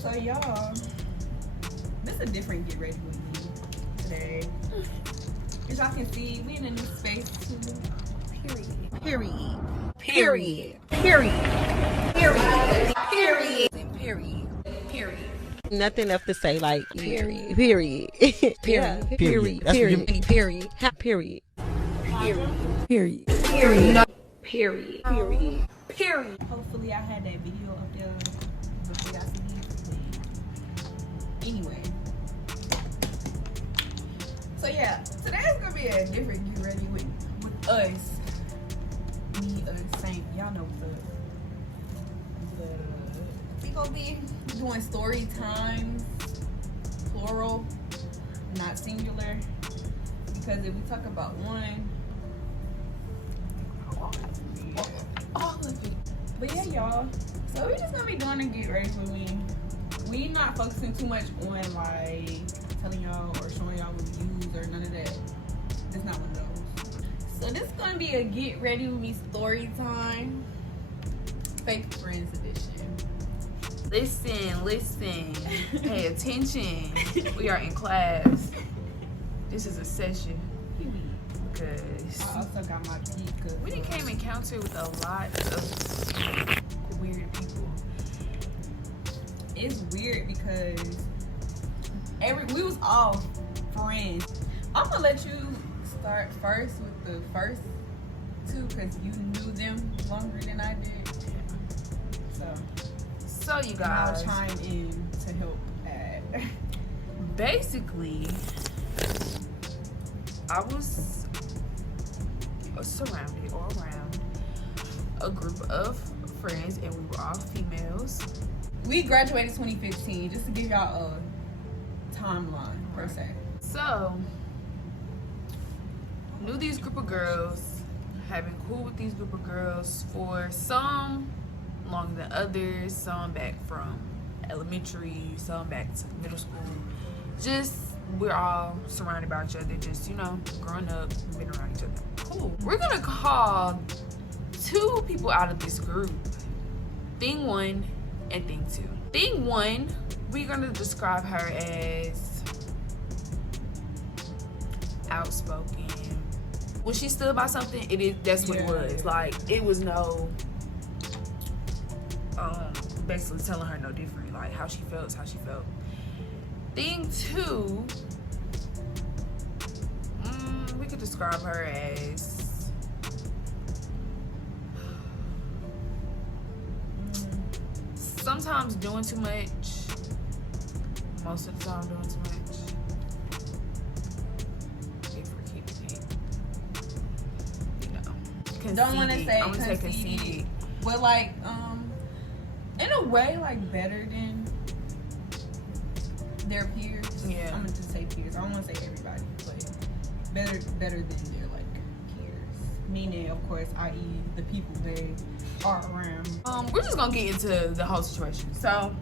So y'all, this is a different get ready with me today. As y'all can see, we in a new space too. Period. Period. Period. Period. Period. Period. Period. Period. Nothing left to say, like, Period. Period. Period. Period. Period. Period. Period. Period. Period. Period. Period. Period. Hopefully I had that video up there before y'all see these. Anyway. So yeah, today's gonna be a different get ready with us. Me, us, same. Y'all know what's up. We gonna be doing story times, plural, not singular. Because if we talk about one, all of it. But yeah, y'all. So we just gonna be doing a get ready with me. We not focusing too much on like telling y'all or showing y'all reviews or none of that. It's not one of those. So this is gonna be a get ready with me story time. Fake Friends edition. Listen, pay attention. We are in class. This is a session. Because I also got my peak. we done came encounter with a lot of weird people. It's weird because we was all friends. I'm gonna let you start first with the first two because you knew them longer than I did. So you I'll guys, chime in to help add. basically, I was surrounded or around a group of friends, and we were all females. We graduated 2015, just to give y'all a timeline per se. So, knew these group of girls, have been cool with these group of girls for some longer than others, some back from elementary, some back to middle school. Just, we're all surrounded by each other, just, you know, growing up, been around each other. Cool. We're gonna call two people out of this group Thing 1 and Thing 2. Thing 1, we're gonna describe her as outspoken. When she stood by something, that's what it was. Like, it was no basically telling her no different. Like, how she felt is how she felt. Thing 2, we could describe her as sometimes doing too much, most of the time doing too much. If we're keeping it, you know, conceited. Don't want to say I'm gonna say conceited, but like, in a way, like better than their peers. Yeah. I'm gonna just say peers. I don't want to say everybody, but better than their like peers. Meaning, of course, i.e., the people they are around. We're just gonna get into the whole situation. So,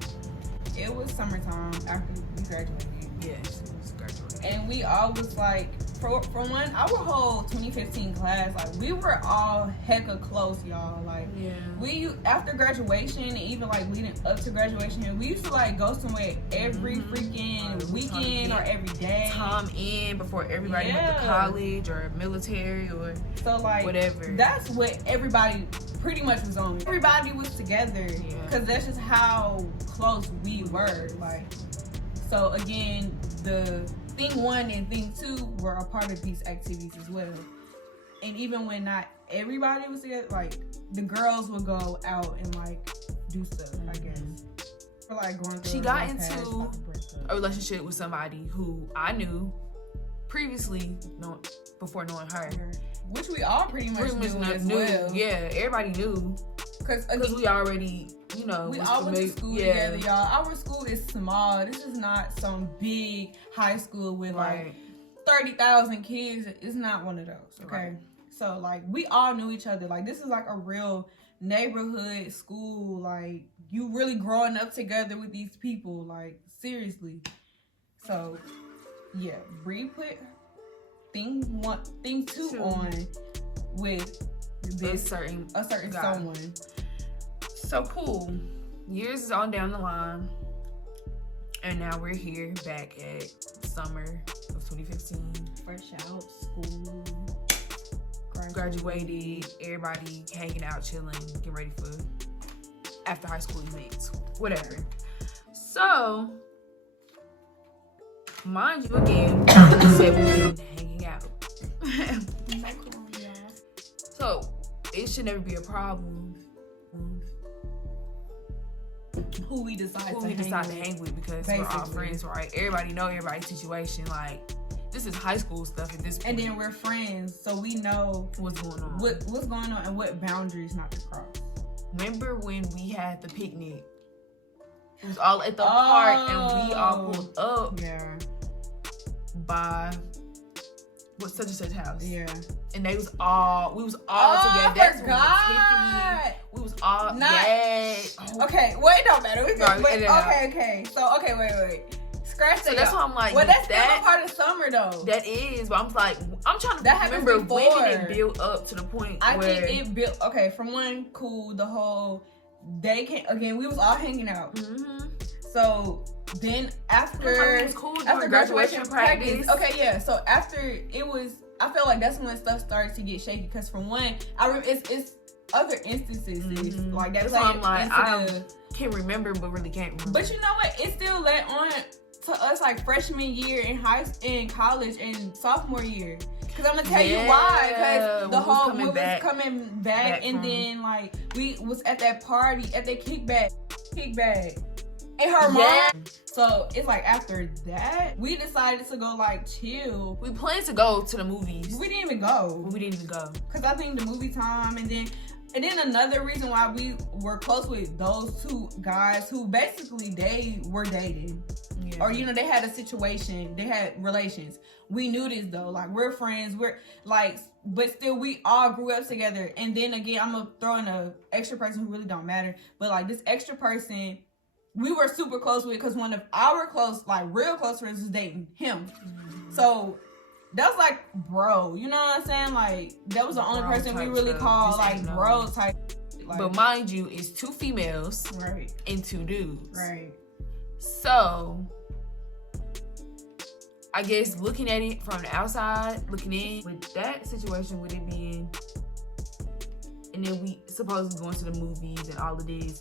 it was summertime after we graduated. yes, it was graduating. And we all was like, for one, our whole 2015 class, like we were all hecka close, y'all. Like, Yeah. we after graduation, and even like leading up to graduation, we used to like go somewhere every freaking weekend or every day. Time in before everybody went to college or military or So like whatever. That's what everybody pretty much was on. Everybody was together because that's just how close we were. Like, so again, the Thing 1 and Thing 2 were a part of these activities as well. And even when not everybody was together, like the girls would go out and like do stuff, I guess. For like going through She got into a relationship with somebody who I knew previously, before knowing her. Which we all pretty much knew as well. Yeah, everybody knew. Because we already, you know, we all went to school together, y'all. Our school is small. This is not some big high school with like 30,000 kids. It's not one of those, okay? Right. So like we all knew each other. Like this is like a real neighborhood school. Like you really growing up together with these people. Like seriously. So yeah, Bree put Thing 2 on with this a certain guy. someone. So cool. Years is on down the line. And now we're here back at summer of 2015. Fresh out school. Graduated. Everybody hanging out, chilling, getting ready for after high school events. Whatever. So, mind you, again, we said we've been hanging out. So, it should never be a problem who we decide to hang with because we're all friends, right? Everybody know everybody's situation. Like, this is high school stuff at this point. And then we're friends, so we know what's going on. What's going on and what boundaries not to cross. Remember when we had the picnic? It was all at the park and we all pulled up by such and such house. Yeah. And we was all together. That's God. We was all Okay, well, it don't matter. Okay. So wait. Scratch that. So that's why I'm like, well, that's still a part of summer though. That is, but I'm like, I'm trying to remember when did it build up to the point I think it built. Okay, from one, cool. The whole day came again. We was all hanging out. Mm-hmm. So then after graduation practice. Okay, yeah. So after it was, I feel like that's when stuff started to get shaky. Cause from one, I remember it's other instances like that. So I'm like, I can remember, but really can't remember. But you know what? It still led on to us like freshman year in college and sophomore year. Cause I'm gonna tell you why. Cause the whole movie was coming back and then like we was at that party at that kickback. And her mom. So it's like after that, we decided to go like chill. We planned to go to the movies. We didn't even go. Cause I think the movie time and then another reason why we were close with those two guys who basically they were dating. Yeah. Or, you know, they had a situation, they had relations. We knew this though, like we're friends, we're like, but still we all grew up together. And then again, I'm gonna throw in a extra person who really don't matter. But like this extra person, we were super close with because one of our real close friends was dating him. Mm-hmm. So that was like bro, you know what I'm saying? Like that was the only person we really called like bro type. Like, but mind you, it's 2 females and 2 dudes. Right. So I guess looking at it from the outside, looking in with that situation with it being, and then we supposedly going to the movies and all of this.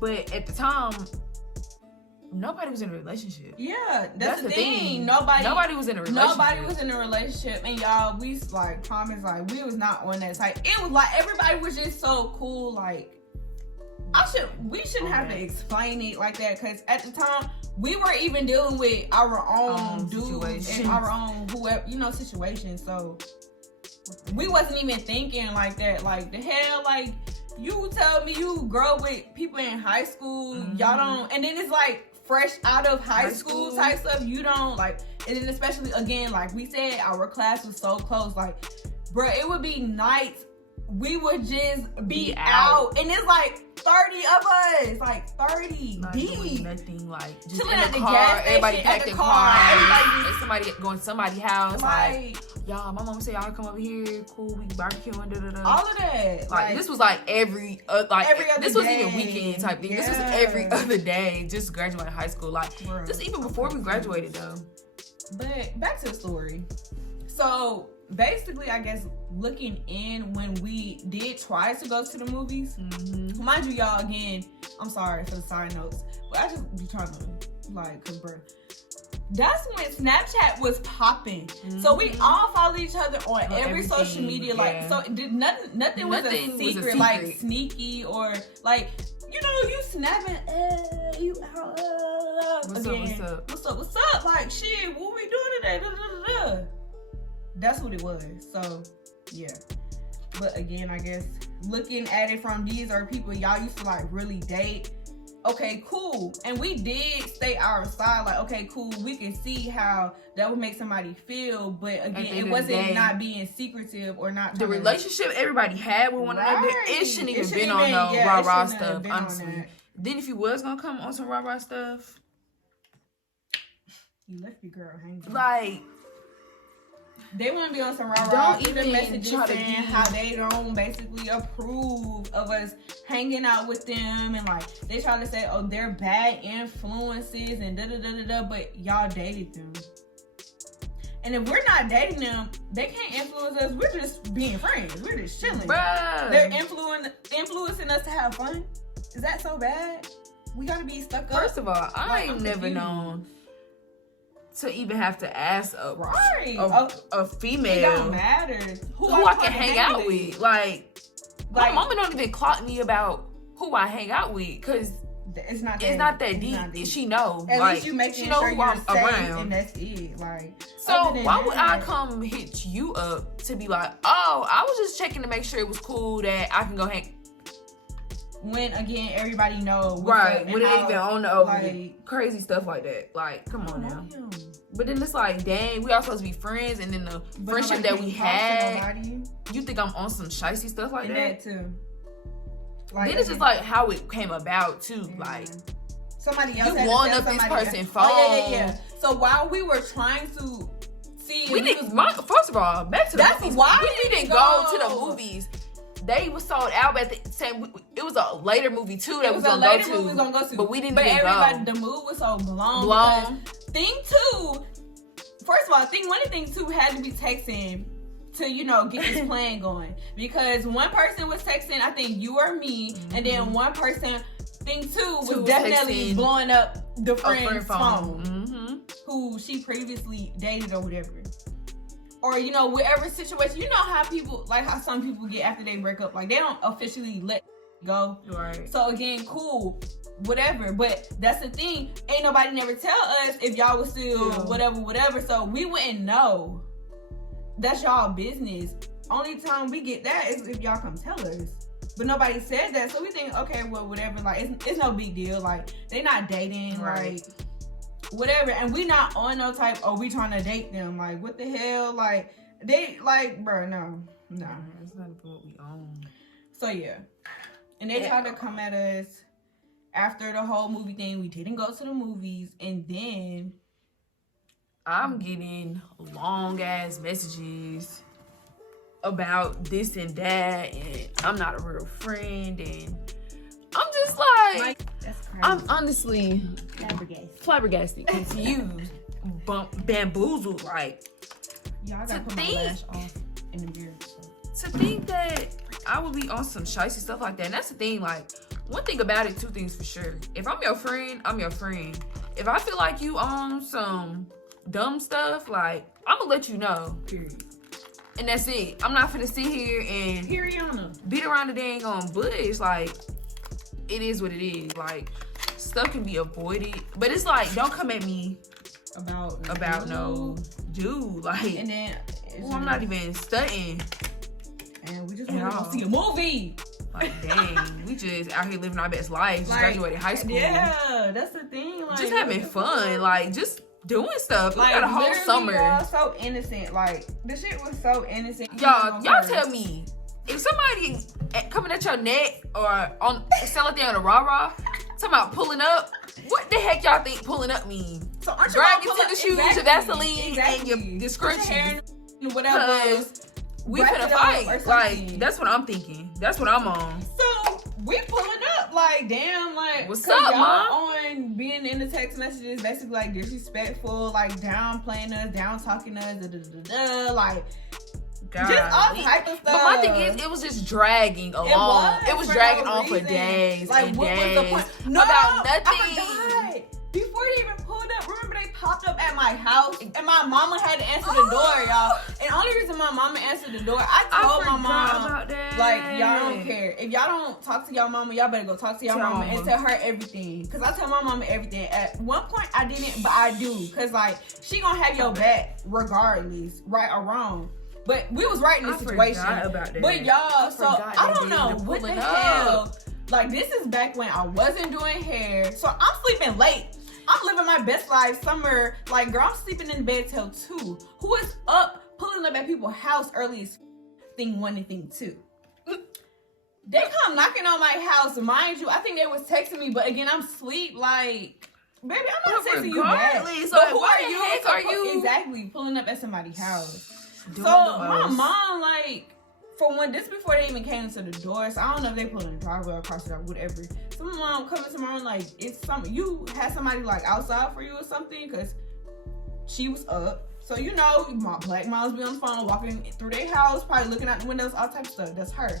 But at the time, nobody was in a relationship. Yeah, that's the thing. Nobody was in a relationship. And y'all, we like promise, like we was not on that type. It was like everybody was just so cool. Like we shouldn't have to explain it like that because at the time we were even dealing with our own dudes and our own whoever, you know, situation. So we wasn't even thinking like that. Like the hell, like. You tell me you grow with people in high school, y'all don't, and then it's like fresh out of high school type stuff, you don't like, and then especially again, like we said, our class was so close, like, bro, it would be nights, we would just be out, and it's like 30 of us, like 30 not deep. Doing nothing, like just chilling in at the the car, gas everybody station, packed at the their car, and somebody going to somebody's house, like y'all, my mom said y'all come over here, cool, we barbecuing, da-da-da. All of that. Like this was like every other this was day. Even weekend type thing. Yeah. This was every other day, just graduating high school. Like just even before we graduated though. But back to the story. So basically, I guess looking in when we did try to go to the movies, mind you, y'all, again, I'm sorry for the side notes, but I just be trying to like, cause bro, that's when Snapchat was popping. So we all followed each other on every social media. Like, so nothing was a secret, like sneaky or like, you know, you snapping, you what's up? Like, shit, what we doing today? That's what it was. So, yeah. But again, I guess looking at it from these are people y'all used to like really date. Okay, cool. And we did stay outside, like, okay, cool. We can see how that would make somebody feel, but again, it wasn't not being secretive or not. The relationship everybody had with one another, it shouldn't even been on no rah-rah stuff, honestly. Then if you was gonna come on some rah-rah stuff, you left your girl hanging. Like, They want to be on some rah-rah. Don't even messages try to saying how they don't basically approve of us hanging out with them, and like they try to say, oh, they're bad influences and da-da-da-da-da, but y'all dated them. And if we're not dating them, they can't influence us. We're just being friends. We're just chilling. Bruh. They're influencing us to have fun. Is that so bad? We gotta be stuck up. First of all, I ain't never known to even have to ask a female. It don't matter who I can hang out with. Like my mama don't even clock me about who I hang out with, because it's not that deep. She know. At like, least you making she know sure who you're I'm safe, around. and that's it. Like, so why would I come hit you up to be like, oh, I was just checking to make sure it was cool that I can go hang. When again, everybody knows. Right. When they even on the crazy stuff like that. Like, come on now. But then it's like, dang, we all supposed to be friends, and then the friendship that we had, you think I'm on some shicey stuff like that? Too. Like, then it's just like how it came about too. Like, somebody else. You won up this person's phone. Yeah. So while we were trying to see, first of all, back to the movies. Why we didn't go to the movies. They were sold out at the same. It was a later movie too that we was gonna go to. But we didn't. But everybody, the mood was so blown. Thing two. First of all, one of the things two had to be texting to get this plan going, because one person was texting, I think you or me, and then one person, thing two was definitely blowing up the friend's phone, who she previously dated or whatever. Or, whatever situation, how people, like how some people get after they break up, like they don't officially let go. Right. So again, cool, whatever. But that's the thing. Ain't nobody never tell us if y'all was still whatever. So we wouldn't know. That's y'all business. Only time we get that is if y'all come tell us. But nobody said that. So we think, okay, well, whatever. Like, it's no big deal. Like, they not dating. Right. Like, whatever. And we not on no type, we trying to date them. Like, what the hell? Like, they, like, bro, no. It's not what we own. So, yeah. And they tried to come at us after the whole movie thing. We didn't go to the movies. And then I'm getting long ass messages about this and that, and I'm not a real friend, and I'm just like, that's crazy. I'm honestly flabbergasted, confused, bamboozled. Like, y'all gotta put my lash off in the mirror. So. To think that I would be on some shicey stuff like that, and that's the thing. Like, one thing about it, two things for sure. If I'm your friend, I'm your friend. If I feel like you on some dumb stuff, like, I'm gonna let you know. Period. And that's it. I'm not finna sit here and beat around the dang on bush. Like, it is what it is. Like, stuff can be avoided, but it's like, don't come at me about no dude. Like, and then I'm not even stunting. And we just want to go see a movie. Like, dang, we just out here living our best life. Just graduated high school. Yeah, that's the thing. Like, just having fun. Like, just doing stuff. Like, we got a whole summer. Y'all so innocent. Like, the shit was so innocent. Y'all tell me, if somebody coming at your neck or selling there on a rah-rah, talking about pulling up, what the heck y'all think pulling up means? So aren't you grab your tennis shoes, your Vaseline, and your scrunchies. Whatever. We finna fight. Like, that's what I'm thinking. That's what I'm on. So we pulling up, like, damn, like, what's up, Mom? On being in the text messages, basically like disrespectful, like downplaying us, down talking us, like, God, just all type of stuff. But my thing is, it was just dragging along. It was dragging on for days like, and what days. was the point? No, about nothing. I forgot. Before they even pulled up, remember they popped up at my house and my mama had to answer the door, y'all. And only reason my mama answered the door, I told my mom, about that. like, y'all don't care. If y'all don't talk to y'all mama, y'all better go talk to y'all mama and tell her everything. Because I tell my mama everything. At one point, I didn't, but I do. Because, like, she gonna have your back regardless, right or wrong. But we was right in this situation. About that. But y'all, so I don't know what the hell. Like, this is back when I wasn't doing hair. So I'm sleeping late. I'm living my best life summer. Like, girl, I'm sleeping in bed till 2. Who is up, pulling up at people's house early as thing 1 and thing 2? They come knocking on my house, mind you. I think they was texting me, but again, I'm asleep. Like, baby, I'm not texting you back. So who are you? Exactly, pulling up at somebody's house. So my mom, like, for when this before they even came into the door, so I don't know if they put in the driveway or across the door, whatever. So my mom coming to my room like, it's something, you had somebody like outside for you or something, because she was up. So you know, my black moms be on the phone, walking through their house, probably looking out the windows, all types of stuff. That's her.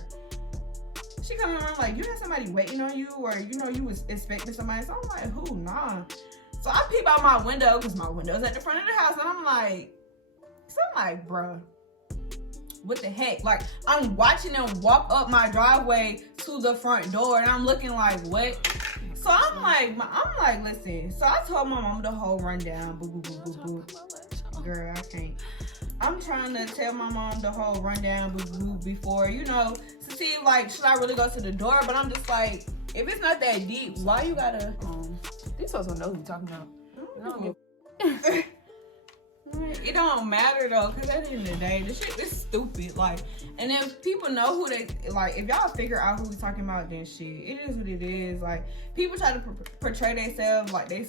She come in the room like, you had somebody waiting on you, or you know you was expecting somebody. So I'm like, who? Nah. So I peep out my window, because my window's at the front of the house, and I'm like, bruh, what the heck? Like, I'm watching them walk up my driveway to the front door, and I'm looking like, what? So I'm like, listen. So I told my mom the whole rundown. Boo, boo, boo, boo, boo. Girl, I can't. I'm trying to tell my mom the whole rundown boo, boo, before, you know, to see, like, should I really go to the door? But I'm just like, if it's not that deep, why you gotta, these folks don't know who you're talking about. It don't matter though, because at the end of the day, this shit is stupid. Like, and if people know who they, like, if y'all figure out who we talking about, then shit, it is what it is. Like, people try to portray themselves like they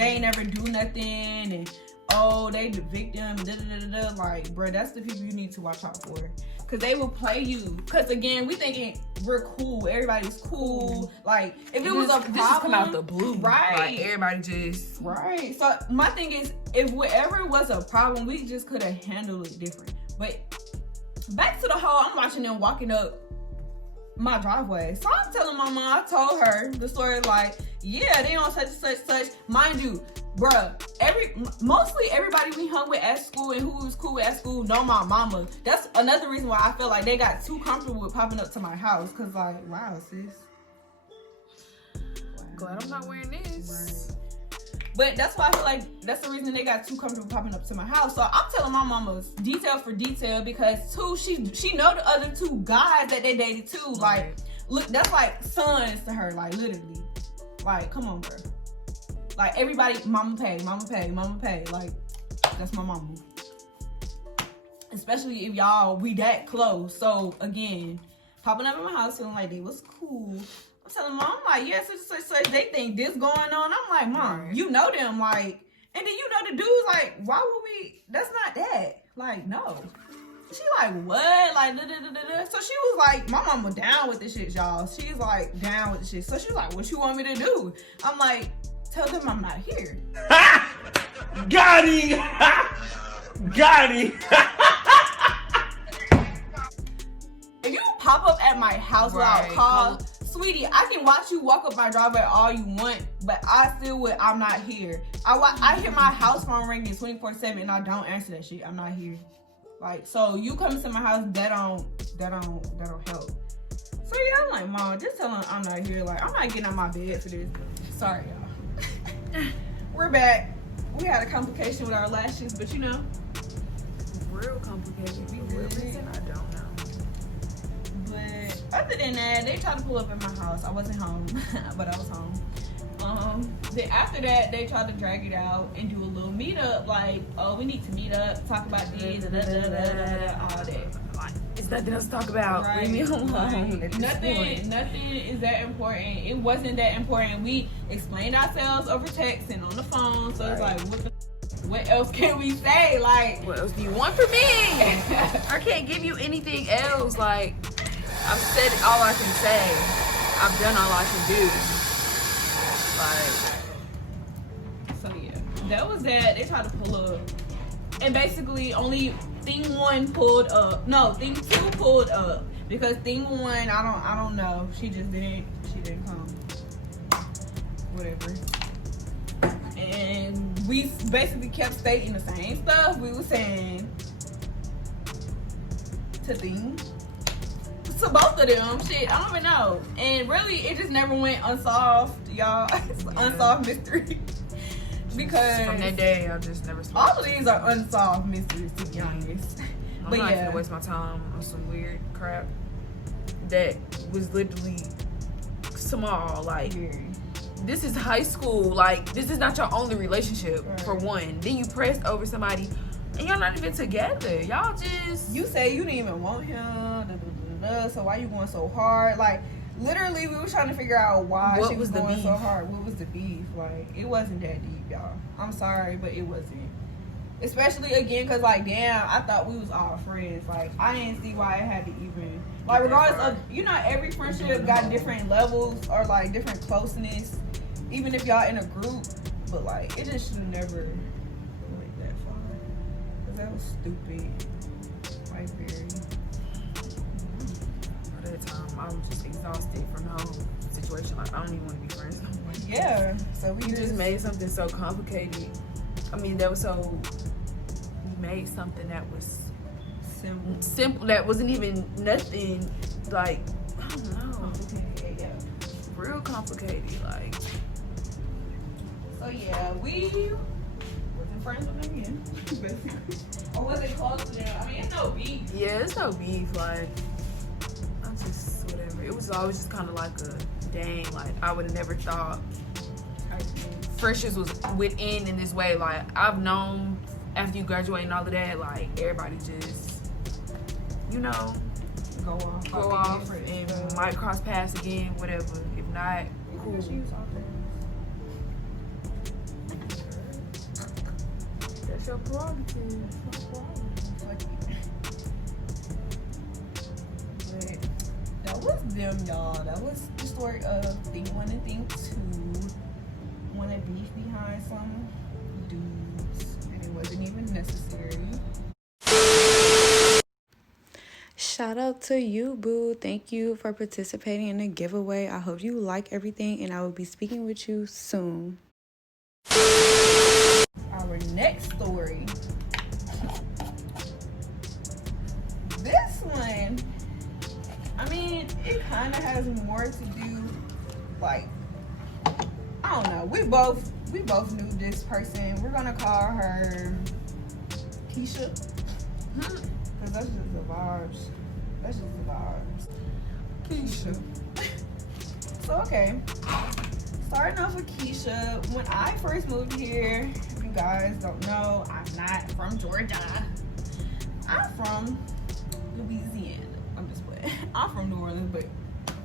ain't never do nothing, and oh, they the victim, da da da da. Like, bro, that's the people you need to watch out for. Cause they will play you. Cause again, we thinking we're cool. Everybody's cool. Like, if it was a problem, this just come out the blue, right? Like, everybody just right. So my thing is, if whatever was a problem, we just could have handled it different. But back to the whole, I'm watching them walking up my driveway. So I'm telling my mom, I told her the story. Like, yeah, they on such and such. Mind you, bruh, mostly everybody we hung with at school and who was cool with at school know my mama. That's another reason why I feel like they got too comfortable with popping up to my house. Cause like, wow, sis. Wow. Glad I'm not wearing this. Right. But that's why I feel like that's the reason they got too comfortable popping up to my house. So I'm telling my mama's detail for detail, because too, she know the other two guys that they dated too. Like, look, that's like sons to her, like literally. Like, come on, bro. Like, everybody, mama pay. Like, that's my mama. Especially if y'all, we that close. So, again, popping up in my house feeling like they was cool. I'm telling mom, I'm like, yeah, such, they think this going on. I'm like, mom, you know them, like, and then you know the dudes, like, why would we, that's not that. Like, no. She like, what? Like, da, da, da, da, da. So she was like, my mama down with this shit, y'all. She's like, down with the shit. So she was like, what you want me to do? I'm like, tell them I'm not here. Got him! Got him! If you pop up at my house without call, sweetie, I can watch you walk up my driveway all you want, but I still would, I'm not here. I hear my house phone ringing 24/7 and I don't answer that shit. I'm not here. Like, so you coming to my house, that don't help. So yeah, I'm like, mom, just tell them I'm not here. Like, I'm not getting out of my bed for this. Sorry, y'all. We're back. We had a complication with our lashes, but you know. Real complicated. For what reason? I don't know. But other than that, they tried to pull up at my house. I wasn't home, but I was home. Then after that, they tried to drag it out and do a little meetup. Like, oh, we need to meet up, talk about this, all that. It's nothing else to talk about. Right. Leave me alone. Nothing is that important. It wasn't that important. We explained ourselves over text and on the phone. So it's like, what else can we say? Like, what else do you want from me? I can't give you anything else. Like, I've said all I can say. I've done all I can do. Like, so yeah, that was that. They tried to pull up, and basically only thing one pulled up. No, thing two pulled up, because thing one, I don't know. She didn't come. Whatever. And we basically kept stating the same stuff we were saying to thing. To both of them, shit, I don't even know. And really, it just never went unsolved, y'all. It's an unsolved mystery. Because from that day, I just never spoke. all of these are unsolved mysteries, to be honest. I'm but not yeah, gonna waste my time on some weird crap that was literally small. Like, this is high school. Like, this is not your only relationship, for one. Then you pressed over somebody, and y'all not even together. Y'all just... You say you didn't even want him. So why you going so hard? Like, literally, we were trying to figure out why she was going so hard. What was the beef? Like, it wasn't that deep, y'all. I'm sorry, but it wasn't. Especially again, cause like, damn, I thought we was all friends. Like, I didn't see why it had to even, like, regardless of, you know, every friendship got different levels or like different closeness, even if y'all in a group. But like, it just should never went that far, cause that was stupid. Like, very. At that time, I was just exhausted from the whole situation. Like, I don't even want to be friends no more. Yeah. So we You just made something so complicated. I mean, that was so. You made something that was simple. That wasn't even nothing. Like, I don't know. Yeah. Real complicated. Like. So yeah, we wasn't friends with them again, basically. Or wasn't close to them. I mean, it's no beef. Yeah, it's no beef. Like, I'm just whatever. It was always just kind of like a dang. Like, I would have never thought friendships was within in this way. Like, I've known after you graduate and all of that, like, everybody just, you know, Go off and might cross paths again, whatever. If not, cool. That's your prerogative. That was them, y'all. That was the story of thing 1 and thing 2. Wanna beef behind some dudes, and it wasn't even necessary. Shout out to you, boo. Thank you for participating in the giveaway. I hope you like everything, and I will be speaking with you soon. Our next story. This one, I mean, it kind of has more to do, like, I don't know. We both knew this person. We're gonna call her Keisha, because that's just the vibes. That's just the vibes. Keisha. So okay, starting off with Keisha. When I first moved here, if you guys don't know, I'm not from Georgia. I'm from Louisiana. I'm just playing. I'm from New Orleans, but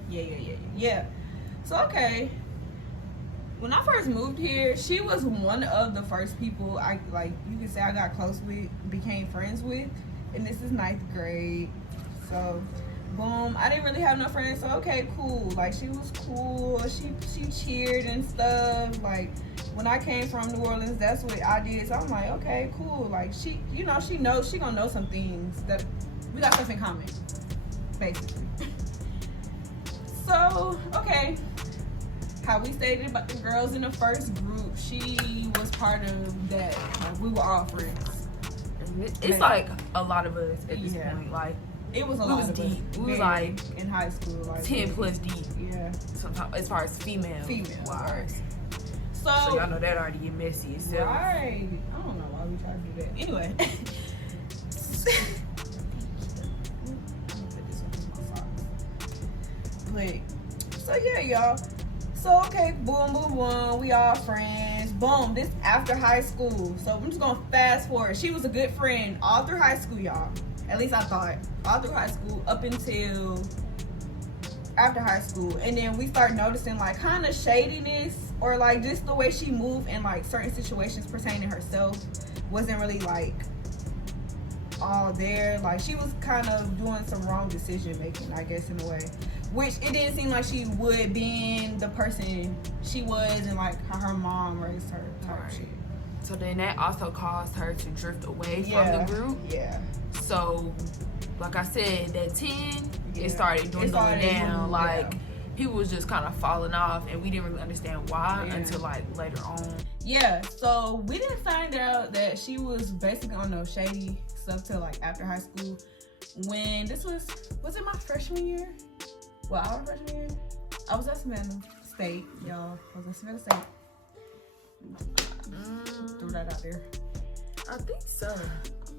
yeah. So okay, when I first moved here, she was one of the first people I, like, you could say I got close with, became friends with, and this is 9th grade. So boom, I didn't really have no friends, so okay, cool. Like, she was cool, she cheered and stuff. Like, when I came from New Orleans, that's what I did. So I'm like, okay, cool. Like, she, you know, she gonna know some things that we got stuff in common, basically. So okay, how we stated about the girls in the first group, she was part of that. Like, we were all friends. It's like a lot of us at this point. Like, it was a lot of deep. us. We was like in high school, like 10 plus deep. Yeah. Sometimes as far as female wise. So y'all know that already get messy itself. Right. I don't know why we try to do that. Anyway. But so yeah, y'all. So okay, boom, we all friends. Boom, this after high school. So I'm just gonna fast forward. She was a good friend all through high school, y'all. At least I thought. All through high school up until after high school. And then we start noticing like kind of shadiness, or like just the way she moved in like certain situations pertaining to herself wasn't really like all there. Like, she was kind of doing some wrong decision making, I guess, in a way. Which it didn't seem like she would, being the person she was and like how her mom raised her type shit. So then that also caused her to drift away from the group. Yeah. So, like I said, that 10, it started dwindling down. Like, people was just kind of falling off, and we didn't really understand why until like later on. Yeah, so we didn't find out that she was basically on no shady stuff till like after high school. When this was it my freshman year? Well, our freshman year? I was at Savannah State, y'all. I was at Savannah State. Threw that out there. I think so.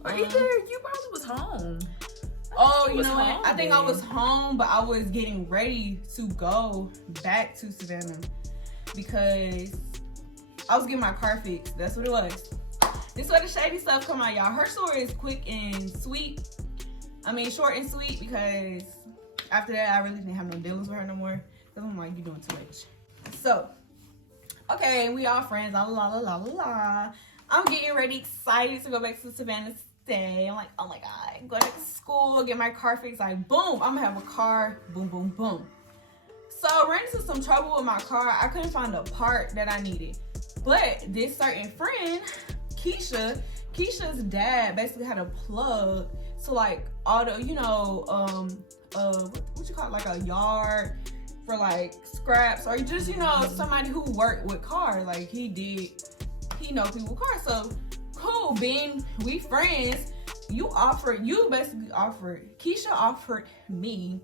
Or either you probably was home. Oh, you know what? I think I was home, but I was getting ready to go back to Savannah because I was getting my car fixed. That's what it was. This is where the shady stuff come out, y'all. Her story is quick and sweet. I mean, short and sweet, because after that, I really didn't have no dealings with her no more. Because I'm like, you're doing too much. So, okay, we all friends. La la la la la la. I'm getting ready, excited to go back to Savannah State. I'm like, oh my God, I'm going back to school, get my car fixed. Like, boom, I'm gonna have a car. Boom, boom, boom. So I ran into some trouble with my car. I couldn't find a part that I needed. But this certain friend, Keisha's dad basically had a plug to like auto, you know, what you call it, like a yard for like scraps, or just, you know, somebody who worked with cars. Like he know people with cars. So cool, being we friends, Keisha offered me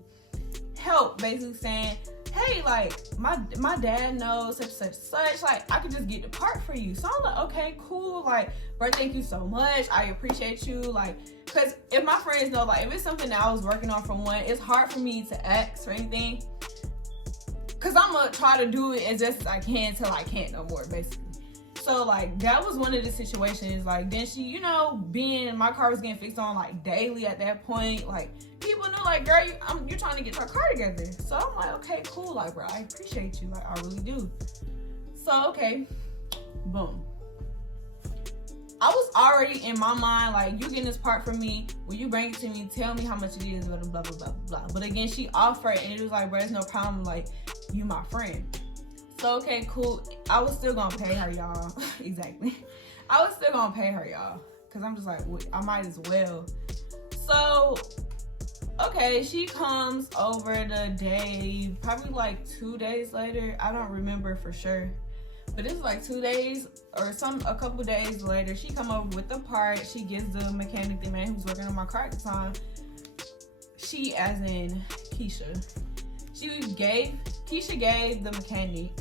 help, basically saying, hey, like my dad knows such, like I could just get the part for you. So I'm like, okay, cool, like, bro, thank you so much, I appreciate you. Like, because if my friends know, like, if it's something that I was working on from one, it's hard for me to ask for anything, because I'm gonna try to do it as best as I can till I can't no more, basically. So like that was one of the situations. Like then she, you know, being my car was getting fixed on like daily at that point, like people knew, like, girl, you're trying to get your car together. So I'm like, okay, cool, like, bro, I appreciate you, like, I really do. So okay, boom, I was already in my mind like, you getting this part from me, when you bring it to me, tell me how much it is, blah blah blah blah blah. But again, she offered, and it was like, bro, there's no problem, like, you my friend. So okay, cool, I was still gonna pay her, y'all. Exactly, I was still gonna pay her, y'all, because I'm just like, I might as well. So okay, she comes over the day, probably like 2 days later. I don't remember for sure, but it's like 2 days or a couple days later. She come over with the part. She gives the mechanic, the man who's working on my car at the time. She, as in Keisha, Keisha gave the mechanic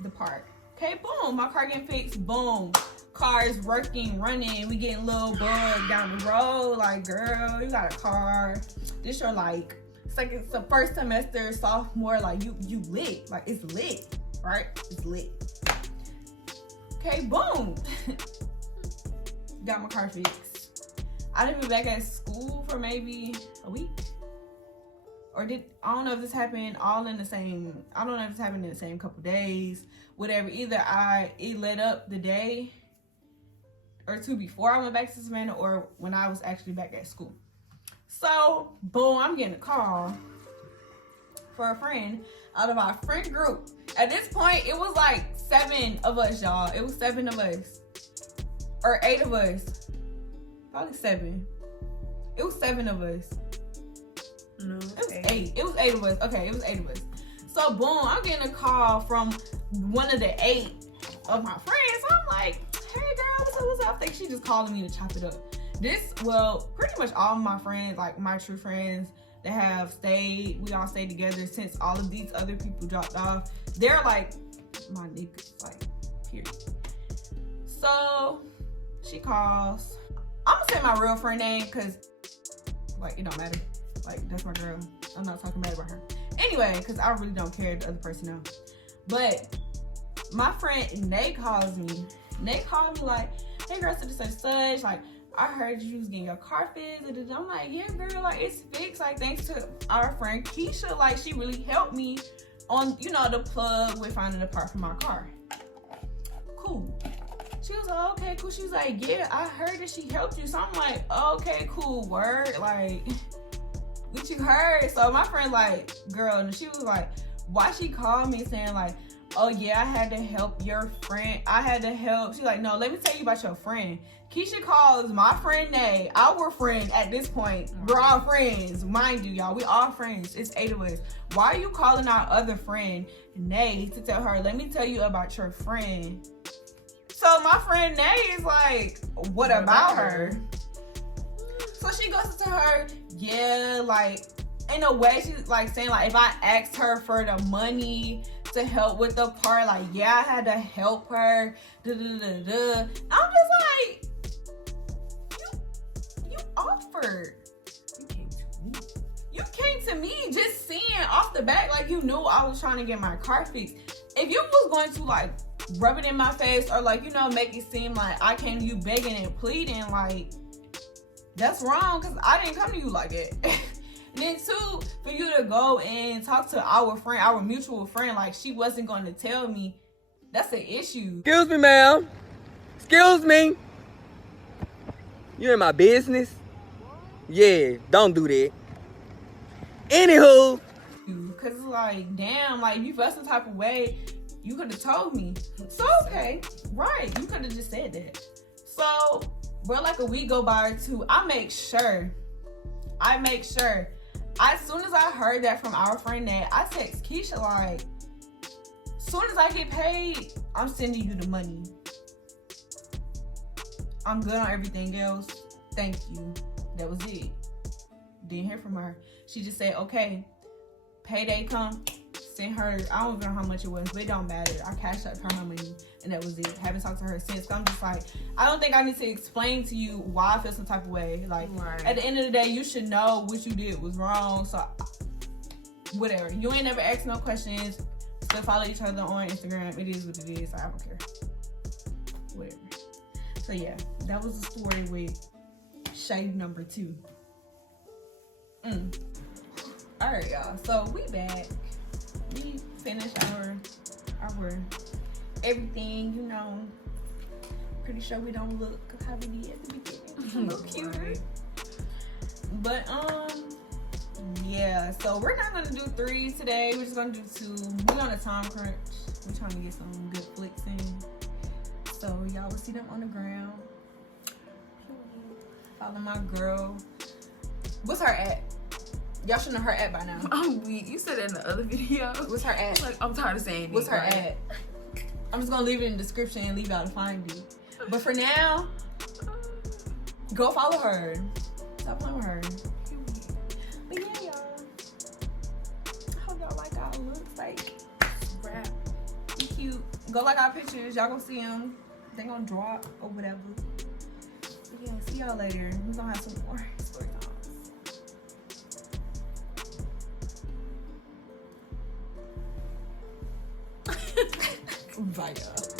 the part. Okay, boom, my car getting fixed. Boom, car is working, running. We getting a little bug down the road. Like, girl, you got a car. This your like, it's the first semester, sophomore. Like you lit. Like it's lit, right? It's lit. Okay, boom. Got my car fixed. I didn't be back at school for maybe a week. Or I don't know if this happened all in the same, I don't know if this happened in the same couple days, whatever. Either it led up the day or two before I went back to Savannah, or when I was actually back at school. So, boom, I'm getting a call for a friend out of our friend group. At this point, it was like 7 of us, y'all. It was 7 of us. Or 8 of us. Probably 7. It was 7 of us. No, it was 8. It was 8 of us. Okay, it was 8 of us. So boom, I'm getting a call from one of the 8 of my friends. I'm like, hey girl, what's up? I think she just calling me to chop it up. Pretty much all of my friends, like my true friends that have stayed, we all stayed together since all of these other people dropped off. They're like my niggas, like, period. So she calls. I'm gonna say my real friend name because, like, it don't matter. Like, that's my girl. I'm not talking bad about her. Anyway, because I really don't care if the other person knows. But my friend Nate calls me. Nate called me like, hey girl, such. Like, I heard you was getting your car fixed. I'm like, yeah girl, like it's fixed. Like, thanks to our friend Keisha, like she really helped me on, you know, the plug with finding the part for my car. Cool. She was like, okay, cool. She was like, yeah, I heard that she helped you. So I'm like, okay, cool, word. Like, what you heard? So my friend like, girl, and she was like, why she called me saying like, oh yeah, I had to help your friend. She's like, no, let me tell you about your friend. Keisha calls my friend Nay, our friend at this point. We're all friends, mind you, y'all. We all friends. It's 8 of us. Why are you calling our other friend Nay to tell her, let me tell you about your friend? So my friend Nay is like, what about her? So she goes to her, yeah, like, in a way, she's like saying, like, if I asked her for the money to help with the part, like, yeah, I had to help her, I'm just like, you offered. You came to me just seeing off the bat, like, you knew I was trying to get my car fixed. If you was going to, like, rub it in my face or, like, you know, make it seem like I came to you begging and pleading, like, that's wrong, because I didn't come to you like that. And then too, for you to go and talk to our friend, our mutual friend, like she wasn't going to tell me, that's an issue. Excuse me, ma'am. Excuse me? You in my business? Yeah, don't do that. Anywho. Cause it's like, damn, like if you felt some type of way, you could have told me. So okay, right? You could have just said that. So, bro, like a week go by or two, I make sure. As soon as I heard that from our friend Nat, I text Keisha like, soon as I get paid, I'm sending you the money. I'm good on everything else. Thank you. That was it. Didn't hear from her. She just said, okay, payday come, send her. I don't even know how much it was, but it don't matter. I cashed out her money, and that was it. Haven't talked to her since. I'm just like, I don't think I need to explain to you why I feel some type of way. Like, at the end of the day, you should know what you did was wrong. So, whatever. You ain't never asked no questions. Still follow each other on Instagram. It is what it is. I don't care. Whatever. So yeah, that was the story with shade number 2. All right, y'all. So we back. We finished our everything. You know, pretty sure we don't look how we did at the beginning. A little cute. Right. But yeah. So we're not gonna do 3 today. We're just gonna do 2. We're on a time crunch. We're trying to get some good flicks in. So y'all will see them on the ground. Follow my girl. What's her at? Y'all should know her at by now. I'm weak. You said that in the other video. What's her at? Like, I'm tired of saying What's it, her right? at? I'm just gonna leave it in the description and leave y'all to find it. But for now, go follow her. Stop playing with her. But yeah, y'all. I hope y'all like our looks. Like, rap. Be cute. Go like our pictures. Y'all gonna see them. They gonna drop or whatever. But yeah, see y'all later. We're gonna have some more story times. Bye, y'all.